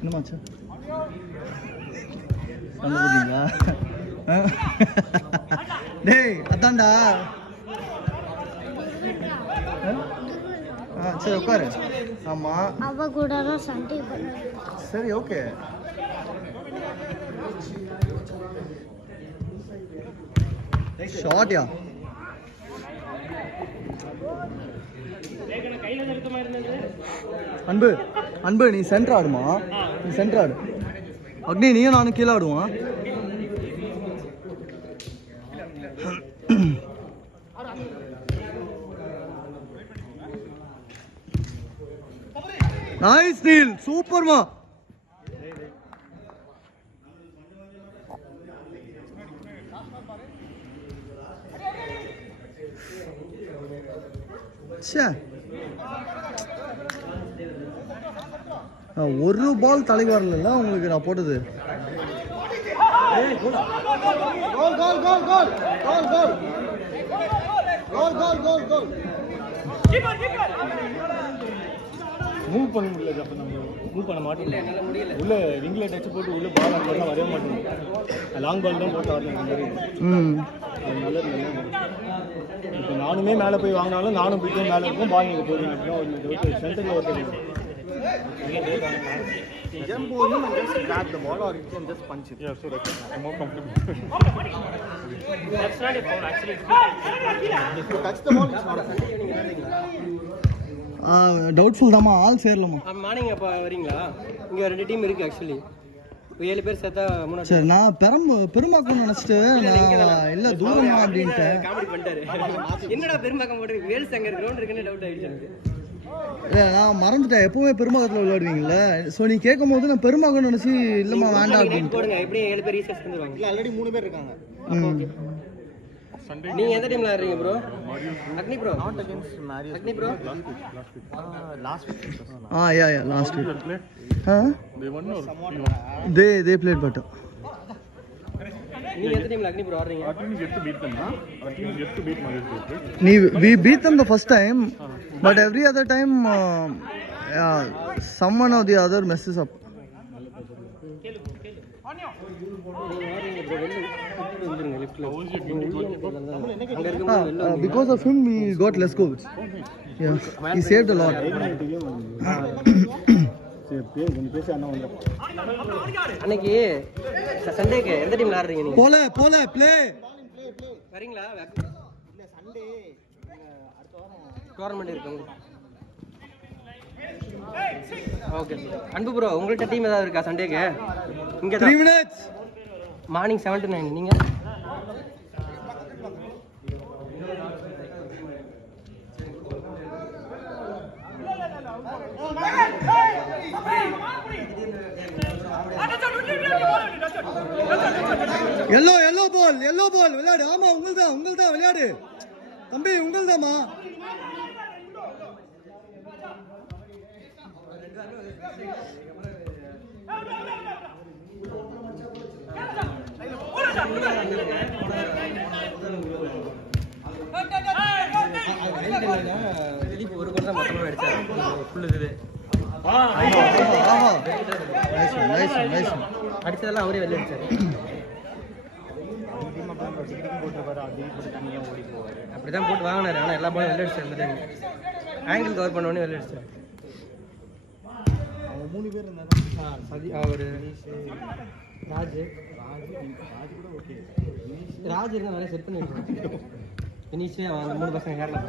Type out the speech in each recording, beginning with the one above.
என்னமாச்சு சண்டை போட்டீங்களா? டேய் அதான்டா. சரி உட்காரு. ஆமா அவ கூட தான் சண்டை பண்ணு. சரி ஓகே. ஷாட்யா அன்பு அன்பு நீ சென்டர் ஆடுமா? நீ சென்டர் ஆடு. அக்னி நீயும் நானும் கீழே ஆடுவான். நைஸ் நீல் சூப்பர்மா. ஒரு பால் தலைக்கு வரல உங்களுக்கு நான் போட்டது. மூவ் பண்ண முடியல. அப்போ நம்ம மூவ் பண்ண மாட்டோம். உள்ள விங்கில் டச் போட்டு உள்ள பால் அங்கெல்லாம் வரவே மாட்டோம். லாங் பால் தான் போட்டு ஆடணும். நல்லது நல்லது. இப்போ நானுமே மேலே போய் வாங்கினாலும் நானும் போயிட்டு மேலே இருக்கும். பால் நீங்கள் போடுங்க அப்படின்னா சென்டரில் ஒருத்தர் jump on him and just grab the ball or you can just punch it. Yeah, so that's more comfortable. That's not a foul actually. If you touch the ball, it's not a foul. Doubtful Dhama. All சேரலாமா? Morning அப்போ வரீங்களா? இங்கே 2 team இருக்கு actually. 7 பேர் சேர்த்தா 3. சரி நான் பெரும்பாக்கம் நினச்சிட்டு நான் இல்லை தூரமா அப்படின்ட்டு காமெடி பண்ணிட்டாரு. என்னடா பெரும்பாக்கம் போடுறீங்க? வேல்ஸ் அங்கே கிரவுண்ட் இருக்குன்னு டவுட் ஆகிடுச்சு எனக்கு. இல்லை நான் மறந்துட்டேன். எப்பவுமே பெரும்பாக்கத்தில் விளையாடுவீங்கல்ல. ஸோ நீ கேட்கும் போது நான் பெரும்பாக்கம் நினச்சி இல்லைம்மா வேண்டாம் அப்படின்னு போடுங்க. எப்படி 7 பேர் ரீசர்ச் பண்ணிடுவாங்க. இல்லை ஆல்ரெடி 3 பேர் இருக்காங்க. நீங்க எந்த டீம்ல ஆடுறீங்க bro? Agni bro. Not against Mario. Agni bro. Last week. yeah last week. They won or they played better. நீங்க எந்த டீம்ல அக்னி bro ஆடுறீங்க? Our team get to beat them, huh? Our team get to beat Mario, right? We beat them the first time, but every other time someone or the other messes up. Because of him we got less goals. Yeah, he saved a lot. அன்னைக்கு சண்டேக்கு எந்த டீம்ல ஆடுறீங்க நீங்க? போல play வரீங்களா? இல்ல Sunday அடுத்த வாரம் tournament இருக்கு. ஓகே அன்பு ப்ரோ, உங்கள்ட்ட டீம் ஏதாவது இருக்கா சண்டேக்கு? இங்க 3 minutes மார்னிங் 7 to 9. நீங்க yellow ball விளையாடு. ஆமா உங்கள்தான் விளையாடு தம்பி, உங்கள்தாமா. ஒரு கோல் தான் மொத்தமா அடிச்சாரு. ஃபுல் இது அடிச்சதெல்லாம் அவரே வெளில அடிச்சாரு. அப்படிதான் போட்டு வாங்கினாரு. ஆனால் எல்லா பாலும் வெளில அடிச்சாரு. இந்த டைம் ஆங்கிள் கவர் பண்ண உடனே வெளில அடிச்சாரு. அவங்க 3 பேர் இருந்தாங்க. அவர் ராஜ் இருந்தால் நிறைய செட் பண்ணி வச்சிருக்காங்க. இனிஷே அந்த 3 பசங்க கேரளா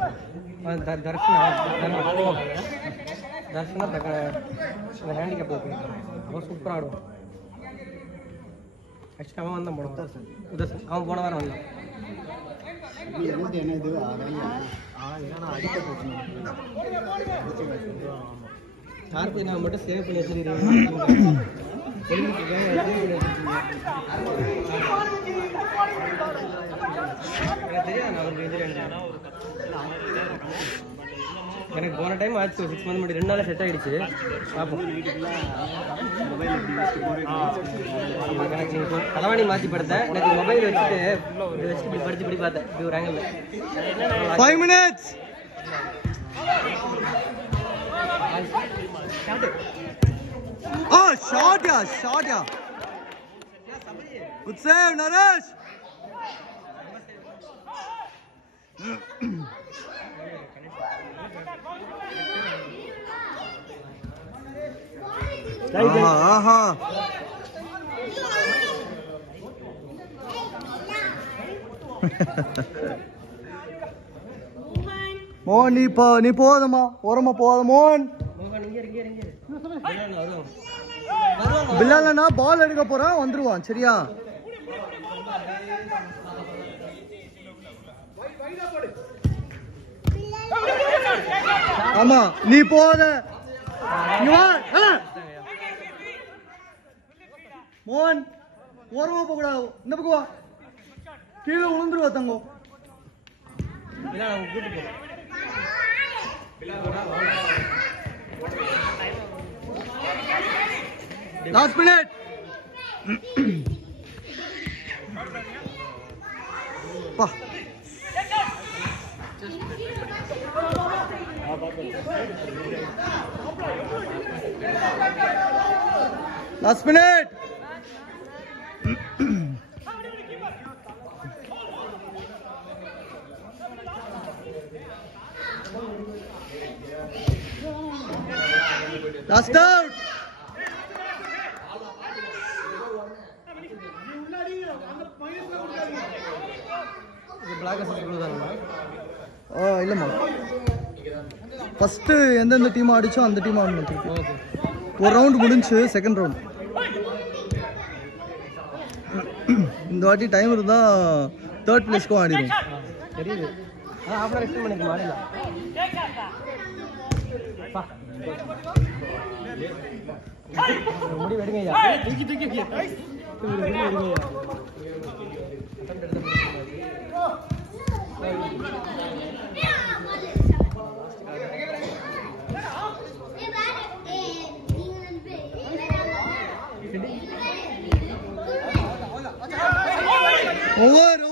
தர்ஷனா தக்க ஹேண்டிகேப் அவன் சூப்பராக ஆடுவான். ஆக்சுவலி அவன் வந்தான் போடுவான். உதர்சன் அவன் போன வாரம் வந்தான். என்ன இது கார்த்திகை நான் மட்டும் சேவ் பண்ணி வச்சிருக்கேன். எனக்கு போன டைம் ஆச்சு 6 மந்த் முன்னாடி 2 நாள் செட் ஆயிடுச்சு. பார்ப்போம். எனக்கு நீங்கள் தலைவாணி மாற்றி படுத்தேன். எனக்கு மொபைல் வச்சுட்டு இப்படி படிச்சு பார்த்தேன். இப்படி ஒரு angle 5 minutes. Oh, shot ya. Good save, Naresh. Aha. மோகன் நீ போதுமா ஓரமா போகாத மோகன். பில்லாலனா பால் எடுக்க போறான் வந்துருவான் சரியா. ஆமா நீ போத மோகன் ஓரமா போக கூடாது. இந்த பக்கம் வா கீழே விழுந்துருவா தங்கம். Last minute. Pa. Last minute. Last out. இல்லம்மா ஃபர்ஸ்ட் எந்தெந்த டீம் ஆடிச்சோ அந்த டீம் ஆடணும். ஒரு ரவுண்ட் முடிஞ்சு செகண்ட் ரவுண்ட். இந்த வாட்டி டைம் இருந்தா தேர்ட் பிளேஸ்க்கும் ஆடிடும். தெரியுது அப்புறம் ரெஸ்ட் பண்ணிக்கலாம் ஆடலாம். முடி வெடுங்கய்யா தூக்கி ஓவர்